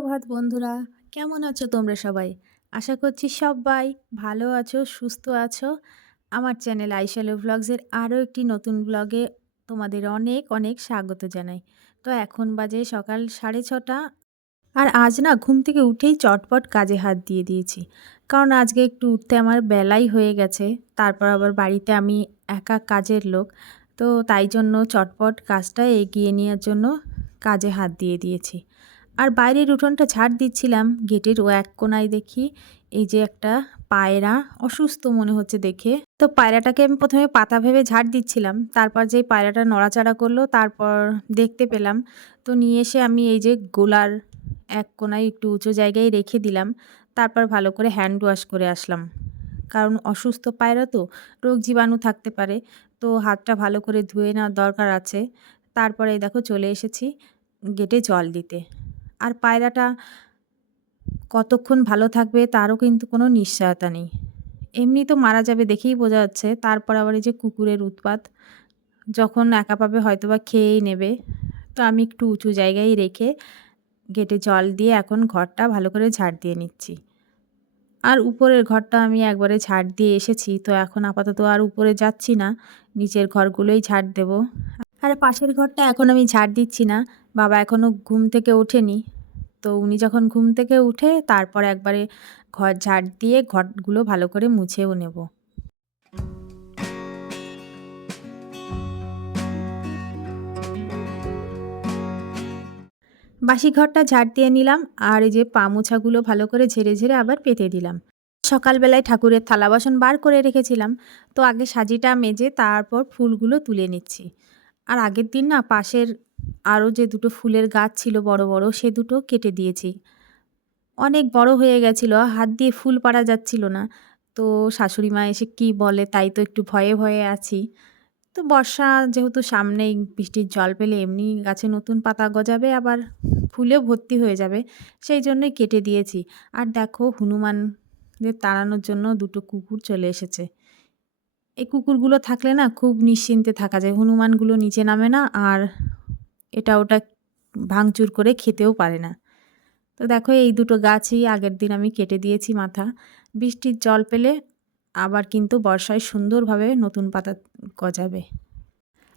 সুপ্রভাত বন্ধুরা, কেমন আছো তোমরা সবাই? আশা করছি সবাই ভালো আছো, সুস্থ আছো। আমার চ্যানেল আইশালো ব্লগসের আরও একটি নতুন ব্লগে তোমাদের অনেক অনেক স্বাগত জানাই। তো এখন বাজে সকাল সাড়ে ছটা। আর আজ না ঘুম থেকে উঠেই চটপট কাজে হাত দিয়ে দিয়েছি। কারণ আজকে একটু উঠতে আমার বেলাই হয়ে গেছে, তারপর আবার বাড়িতে আমি একা কাজের লোক। তো তাই জন্য চটপট কাজটা এগিয়ে নেওয়ার জন্য কাজে হাত দিয়ে দিয়েছি। আর বাইরের উঠোনটা ঝাড় দিচ্ছিলাম। গেটের ও এক কোনায় দেখি এই যে একটা পায়রা, অসুস্থ মনে হচ্ছে দেখে। তো পায়রাটাকে আমি প্রথমে পাতা ভেবে ঝাড় দিচ্ছিলাম। তারপর যেই পায়রাটা নড়াচড়া করল, তারপর দেখতে পেলাম। তো নিয়ে এসে আমি এই যে গোলার এক কোনায় একটু উঁচু জায়গায় রেখে দিলাম। তারপর ভালো করে হ্যান্ড ওয়াশ করে আসলাম। কারণ অসুস্থ পায়রা তো, রোগ জীবাণু থাকতে পারে। তো হাতটা ভালো করে ধুয়ে নেওয়ার দরকার আছে। তারপরে দেখো চলে এসেছি গেটে জল দিতে। আর পায়রাটা কতক্ষণ ভালো থাকবে তারও কিন্তু কোনো নিশ্চয়তা নেই। এমনি তো মারা যাবে দেখেই বোঝা যাচ্ছে, তারপর আবার এই যে কুকুরের উৎপাত, যখন একা পাবে হয়তো বা খেয়েই নেবে। তো আমি একটু উঁচু জায়গায় রেখে গেটে জল দিয়ে এখন ঘরটা ভালো করে ঝাড় দিয়ে নিচ্ছি। আর উপরের ঘরটা আমি একবারে ঝাড় দিয়ে এসেছি, তো এখন আপাতত আর উপরে যাচ্ছি না, নিচের ঘরগুলোই ঝাড় দেব। আর পাশের ঘরটা এখন আমি ঝাড় দিচ্ছি না। বাবা এখনও ঘুম থেকে ওঠেনি। তো উনি যখন ঘুম থেকে উঠে, তারপর একবারে ঘর ঝাড় দিয়ে ঘরগুলো ভালো করে মুছেও নেব। বাসি ঘরটা ঝাড় দিয়ে নিলাম আর এই যে পা মোছাগুলো ভালো করে ঝেড়ে ঝেড়ে আবার পেতে দিলাম। সকালবেলায় ঠাকুরের থালা বাসন বার করে রেখেছিলাম। তো আগে সাজিটা মেজে তারপর ফুলগুলো তুলে নিচ্ছি। আর আগের দিন না পাশের আরও যে দুটো ফুলের গাছ ছিল বড় বড়, সে দুটো কেটে দিয়েছি। অনেক বড় হয়ে গেছিল, হাত দিয়ে ফুল পাড়া যাচ্ছিল না। তো শাশুড়ি মা এসে কি বলে তাই তো একটু ভয়ে ভয়ে আছি। তো বর্ষা যেহেতু সামনেই বৃষ্টির জল পেলে এমনি গাছে নতুন পাতা গজাবে, আবার ফুলেও ভর্তি হয়ে যাবে, সেই জন্যই কেটে দিয়েছি। আর দেখো হনুমানদের তাড়ানোর জন্য দুটো কুকুর চলে এসেছে। এই কুকুরগুলো থাকলে না খুব নিশ্চিন্তে থাকা যায়, হনুমানগুলো নিচে নামে না, আর এটা ওটা ভাঙচুর করে খেতেও পারে না। তো দেখো এই দুটো গাছই আগের দিন আমি কেটে দিয়েছি মাথা। বৃষ্টির জল পেলে আবার কিন্তু বর্ষায় সুন্দরভাবে নতুন পাতা গজাবে।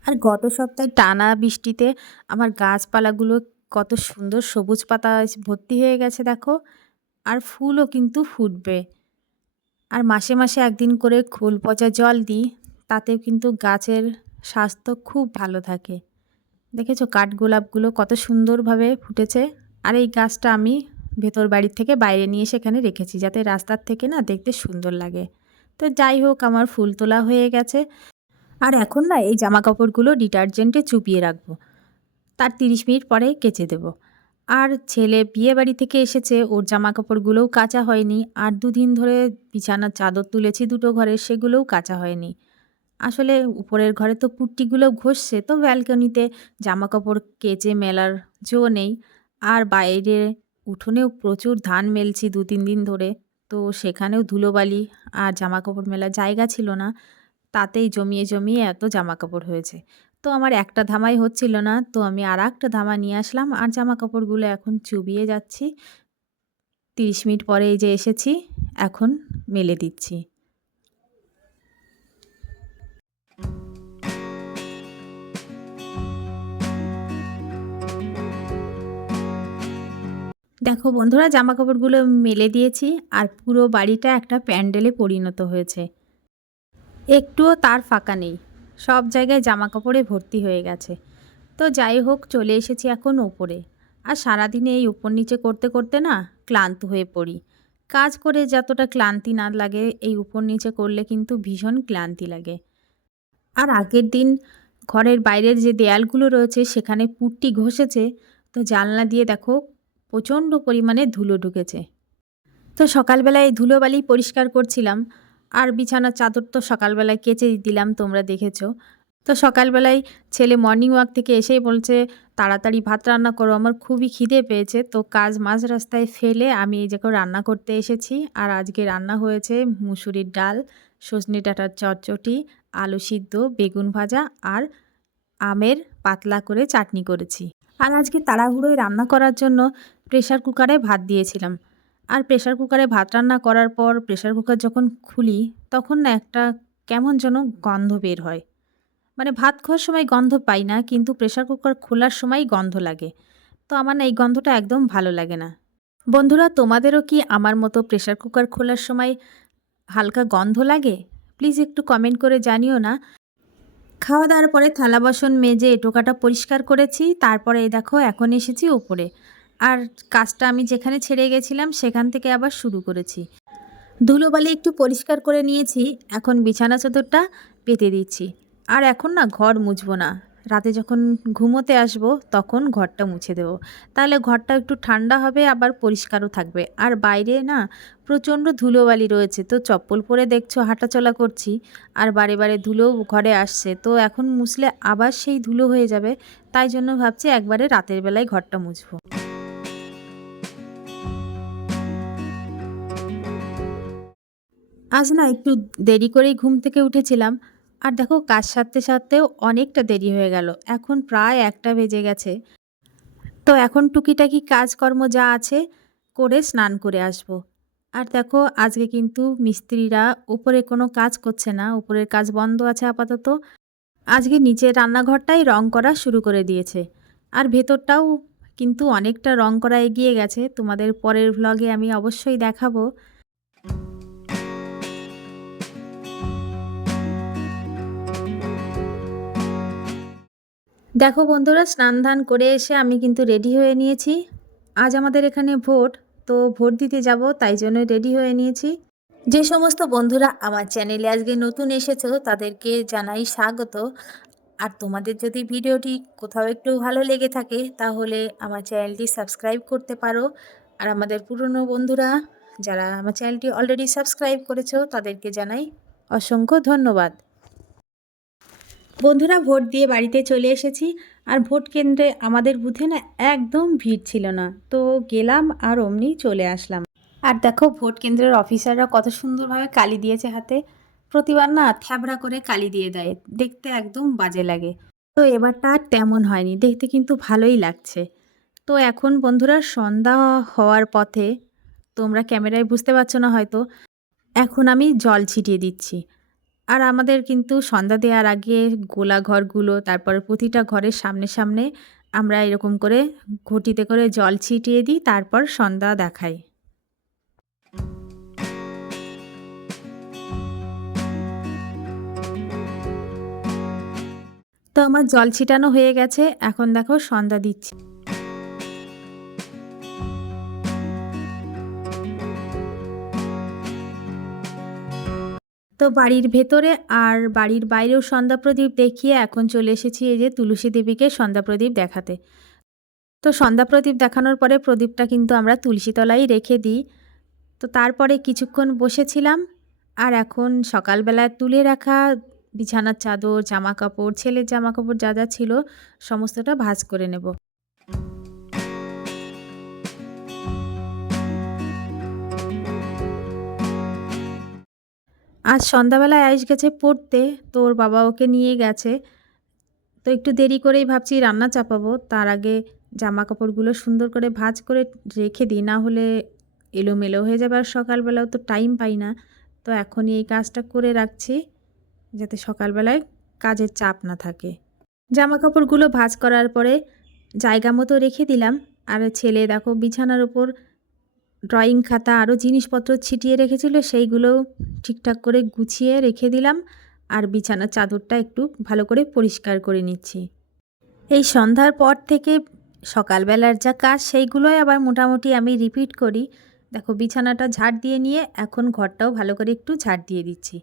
আর গত সপ্তাহে টানা বৃষ্টিতে আমার গাছপালাগুলো কত সুন্দর সবুজ পাতা ভর্তি হয়ে গেছে দেখো। আর ফুলও কিন্তু ফুটবে। আর মাসে মাসে একদিন করে খোল পচা জল দিই, তাতেও কিন্তু গাছের স্বাস্থ্য খুব ভালো থাকে। দেখেছ কাঠগোলাপগুলো কত সুন্দরভাবে ফুটেছে? আর এই গাছটা আমি ভেতর বাড়ির থেকে বাইরে নিয়ে সেখানে রেখেছি, যাতে রাস্তার থেকে না দেখতে সুন্দর লাগে। তো যাই হোক, আমার ফুল তোলা হয়ে গেছে। আর এখন না এই জামা কাপড়গুলো ডিটারজেন্টে চুপিয়ে রাখব। তার তিরিশ মিনিট পরে কেচে দেব। আর ছেলে বিয়ে বাড়ি থেকে এসেছে, ওর জামা কাপড়গুলোও কাঁচা হয়নি। আর দুদিন ধরে বিছানার চাদর তুলেছি দুটো ঘরে সেগুলোও কাঁচা হয়নি। আসলে উপরের ঘরে তো পুট্টিগুলো ঘষছে, তো ব্যালকনিতে জামা কাপড় কেচে মেলার জো নেই। আর বাইরে উঠোনেও প্রচুর ধান মেলছি দু তিন দিন ধরে। তো সেখানেও ধুলোবালি আর জামা কাপড় মেলার জায়গা ছিল না। তাতেই জমিয়ে জমিয়ে এত জামা কাপড় হয়েছে। তো আমার একটা ধামাই হচ্ছিল না, তো আমি আর একটা ধামা নিয়ে আসলাম আর জামা কাপড়গুলো এখন চুবিয়ে যাচ্ছি। তিরিশ মিনিট পরে এই যে এসেছি, এখন মেলে দিচ্ছি। দেখো বন্ধুরা জামা কাপড়গুলো মেলে দিয়েছি আর পুরো বাড়িটা একটা প্যান্ডেলে পরিণত হয়েছে। একটুও তার ফাঁকা নেই। সব জায়গায় জামা কাপড়ে ভর্তি হয়ে গেছে। তো যাই হোক, চলে এসেছি এখন ওপরে আর সারাদিনে এই উপর নিচে করতে করতে না ক্লান্ত হয়ে পড়ি। কাজ করে যতটা ক্লান্তি না লাগে, এই উপর নিচে করলে কিন্তু ভীষণ ক্লান্তি লাগে। আর আগের দিন ঘরের বাইরের যে দেয়ালগুলো রয়েছে, সেখানে পুট্টি ঘষেছে। তো জানলা দিয়ে দেখো প্রচণ্ড পরিমাণে ধুলো ঢুকেছে। তো সকালবেলায় ধুলোবালি পরিষ্কার করছিলাম, আর বিছানার চাদর তো সকালবেলায় কেচে দিলাম, তোমরা দেখেছ। তো সকালবেলায় ছেলে মর্নিং ওয়াক থেকে এসেই বলছে, তাড়াতাড়ি ভাত রান্না করো, আমার খুবই খিদে পেয়েছে, তো কাজ মাঝ রাস্তায় ফেলে আমি এই জায়গায় রান্না করতে এসেছি, আর আজকে রান্না হয়েছে মুসুরির ডাল, সজনে ডাটার চটচটি, আলু সিদ্ধ, বেগুন ভাজা, আর আমের পাতলা করে চাটনি করেছি। আর আজকে তাড়াহুড়োয় রান্না করার জন্য প্রেশার কুকারে ভাত দিয়েছিলাম। আর প্রেশার কুকারে ভাত রান্না করার পর প্রেশার কুকার যখন খুলি, তখন না একটা কেমন যেন গন্ধ বের হয়। মানে ভাত খাওয়ার সময় গন্ধ পাই না, কিন্তু প্রেশার কুকার খোলার সময় গন্ধ লাগে। তো আমার না এই গন্ধটা একদম ভালো লাগে না। বন্ধুরা, তোমাদেরও কি আমার মতো প্রেশার কুকার খোলার সময় হালকা গন্ধ লাগে? প্লিজ একটু কমেন্ট করে জানিও না। খাওয়া দাওয়ার পরে থালা বাসন মেজে এটোকাটা পরিষ্কার করেছি, তারপরে এই দেখো এখন এসেছি ওপরে আর কাজটা আমি যেখানে ছেড়ে গেছিলাম, সেখান থেকে আবার শুরু করেছি। ধুলোবালি একটু পরিষ্কার করে নিয়েছি, এখন বিছানা চাদরটা পেতে দিচ্ছি। আর এখন না ঘর মুছবো না। রাতে যখন ঘুমোতে আসব, তখন ঘরটা মুছে দেবো। তাহলে ঘরটা একটু ঠান্ডা হবে, আবার পরিষ্কারও থাকবে। আর বাইরে না প্রচণ্ড ধুলোবালি রয়েছে, তো চপ্পল পরে দেখছ হাঁটাচলা করছি। আর বারে বারে ধুলো ঘরে আসছে, তো এখন মুছলে আবার সেই ধুলো হয়ে যাবে। তাই জন্য ভাবছি একবারে রাতের বেলায় ঘরটা মুছবো। আজ না একটু দেরি করেই ঘুম থেকে উঠেছিলাম। আর দেখো কাজ সারতে সারতেও অনেকটা দেরি হয়ে গেল। এখন প্রায় একটা বেজে গেছে। তো এখন টুকিটাকি কাজকর্ম যা আছে করে স্নান করে আসব। আর দেখো আজকে কিন্তু মিস্ত্রিরা উপরে কোনো কাজ করছে না, উপরের কাজ বন্ধ আছে আপাতত। আজকে নিচে রান্নাঘরটাই রং করা শুরু করে দিয়েছে। আর ভেতরটাও কিন্তু অনেকটা রং করা এগিয়ে গেছে। তোমাদের পরের ভ্লগে আমি অবশ্যই দেখাবো। দেখো বন্ধুরা, স্নান ধান করে এসে আমি কিন্তু রেডি হয়ে নিয়েছি। আজ আমাদের এখানে ভোট, তো ভোট দিতে যাব, তাই জন্য রেডি হয়ে নিয়েছি। যে সমস্ত বন্ধুরা আমার চ্যানেলে আজকে নতুন এসেছ, তাদেরকে জানাই স্বাগত। আর তোমাদের যদি ভিডিওটি কোথাও একটু ভালো লেগে থাকে, তাহলে আমার চ্যানেলটি সাবস্ক্রাইব করতে পারো। আর আমাদের পুরনো বন্ধুরা, যারা আমার চ্যানেলটি অলরেডি সাবস্ক্রাইব করেছ, তাদেরকে জানাই অসংখ্য ধন্যবাদ। বন্ধুরা ভোট দিয়ে বাড়িতে চলে এসেছি। আর ভোট কেন্দ্রে আমাদের বুথে না একদম ভিড় ছিল না। তো গেলাম আর অমনি চলে আসলাম। আর দেখো, ভোট কেন্দ্রের অফিসাররা কত সুন্দরভাবে কালি দিয়েছে হাতে। প্রতিবার না থ্যাবড়া করে কালি দিয়ে দেয়। দেখতে একদম বাজে লাগে। তো এবারটা আর তেমন হয়নি। দেখতে কিন্তু ভালোই লাগছে। তো এখন বন্ধুরা সন্ধ্যা হওয়ার পথে তোমরা ক্যামেরায় বুঝতে পারছ না হয়তো। এখন আমি জল ছিটিয়ে দিচ্ছি। আর আমাদের কিন্তু সন্ধ্যা দেওয়ার আগে গোলা ঘরগুলো, তারপরে প্রতিটা ঘরের সামনে সামনে আমরা এরকম করে ঘটিতে করে জল ছিটিয়ে দিই, তারপর সন্ধ্যা দেখাই। তো আমার জল ছিটানো হয়ে গেছে, এখন দেখো সন্ধ্যা দিচ্ছি। তো বাড়ির ভেতরে আর বাড়ির বাইরেও সন্ধ্যা প্রদীপ দেখিয়ে এখন চলে এসেছি এই যে তুলসী দেবীকে সন্ধ্যা প্রদীপ দেখাতে। তো সন্ধ্যা প্রদীপ দেখানোর পরে প্রদীপটা কিন্তু আমরা তুলসীতলায় রেখে দিই। তো তারপরে কিছুক্ষণ বসেছিলাম আর এখন সকালবেলা তুলে রাখা বিছানার চাদর জামা কাপড় ছেলের জামা কাপড় যা যা ছিল সমস্তটা ভাজ করে নেব। আজ সন্ধ্যাবেলায় আইস গেছে পড়তে তোর বাবা ওকে নিয়ে গেছে। তো একটু দেরি করেই ভাবছি রান্না চাপাবো। তার আগে জামা কাপড়গুলো সুন্দর করে ভাজ করে রেখে দিই, না হলে এলোমেলো হয়ে যাবে। আর সকালবেলাও তো টাইম পাই না। তো এখনই এই কাজটা করে রাখছি, যাতে সকালবেলায় কাজের চাপ না থাকে। জামা কাপড়গুলো ভাজ করার পরে জায়গা মতো রেখে দিলাম। আর ছেলে দেখো বিছানার উপর ড্রয়িং খাতা আরও জিনিসপত্র ছিটিয়ে রেখেছিল, সেইগুলো ঠিকঠাক করে গুছিয়ে রেখে দিলাম আর বিছানার চাদরটা একটু ভালো করে পরিষ্কার করে নিচ্ছি। এই সন্ধ্যার পর থেকে সকালবেলার যা কাজ, সেইগুলোই আবার মোটামুটি আমি রিপিট করি। দেখো, বিছানাটা ঝাড় দিয়ে নিয়ে এখন ঘরটাও ভালো করে একটু ঝাড় দিয়ে দিচ্ছি।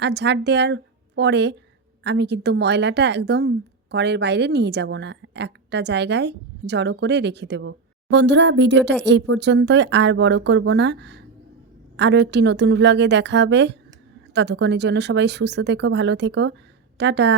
আর ঝাড় দেওয়ার পরে আমি কিন্তু ময়লাটা একদম ঘরের বাইরে নিয়ে যাব না, একটা জায়গায় জড়ো করে রেখে দেবো। বন্ধুরা, ভিডিওটা এই পর্যন্তই। আর বড় করব না। আরও একটি নতুন ভ্লগে দেখা হবে। ততক্ষণের জন্য সবাই সুস্থ থেকো, ভালো থেকো। টাটা!